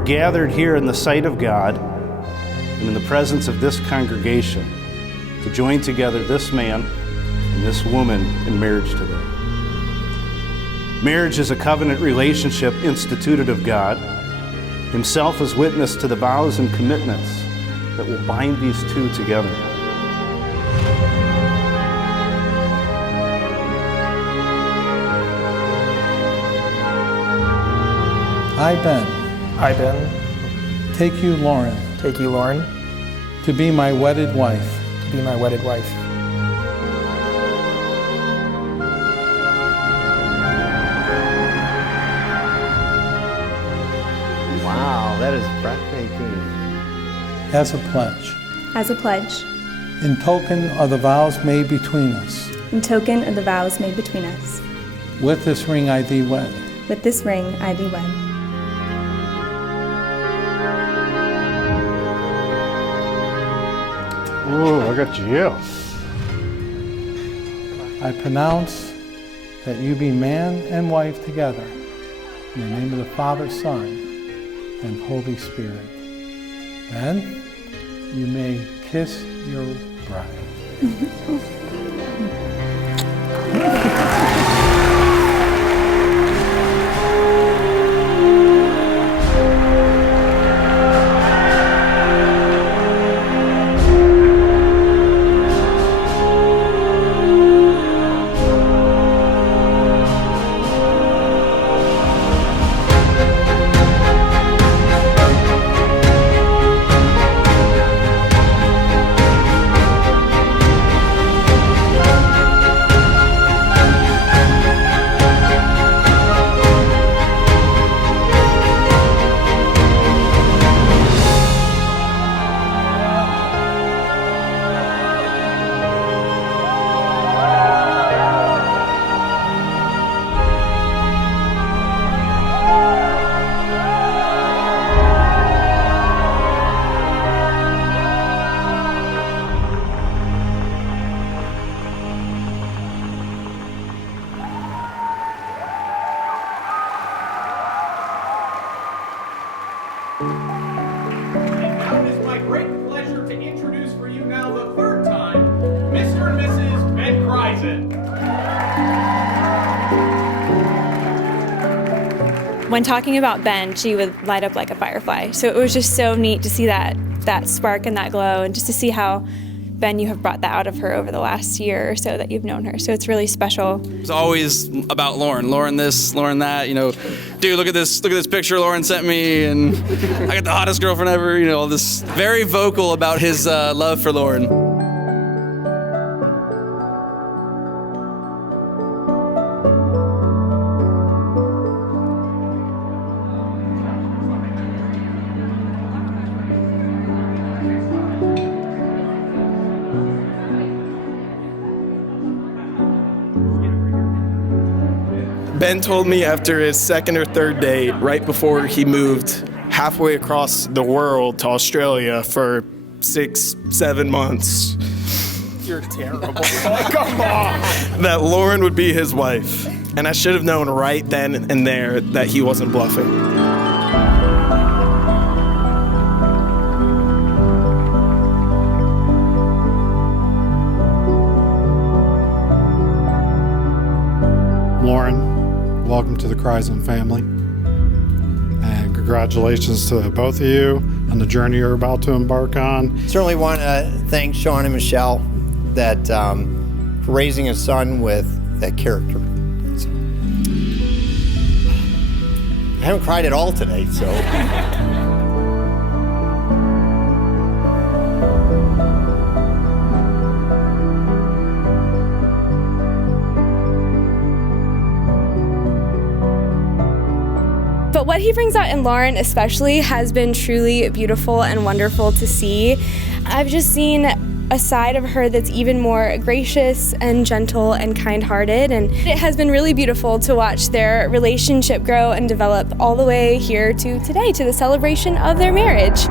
are gathered here in the sight of God and in the presence of this congregation to join together this man and this woman in marriage today. Marriage is a covenant relationship instituted of God, Himself as witness to the vows and commitments that will bind these two together. I, Ben, take you, Lauren, to be my wedded wife. Wow, that is breathtaking. As a pledge. In token of the vows made between us. With this ring I thee wed. Ooh, look at you. I pronounce that you be man and wife together. In the name of the Father, Son, and Holy Spirit. Then you may kiss your bride. Now it is my great pleasure to introduce for you now the third time, Mr. and Mrs. Ben Kreisen. When talking about Ben, she would light up like a firefly. So it was just so neat to see that spark and that glow, and just to see how, Ben, you have brought that out of her over the last year or so that you've known her. So it's really special. It's always about Lauren this, Lauren that, dude, look at this picture Lauren sent me, and I got the hottest girlfriend ever, all this. Very vocal about his love for Lauren. Ben told me after his second or third date, right before he moved halfway across the world to Australia for 6-7 months. You're terrible. Come on. That Lauren would be his wife. And I should have known right then and there that he wasn't bluffing. Lauren, welcome to the Kreisen family, and congratulations to both of you on the journey you're about to embark on. Certainly want to thank Sean and Michelle for raising a son with that character. I haven't cried at all today, so. But what he brings out in Lauren especially has been truly beautiful and wonderful to see. I've just seen a side of her that's even more gracious and gentle and kind-hearted, and it has been really beautiful to watch their relationship grow and develop all the way here to today, to the celebration of their marriage.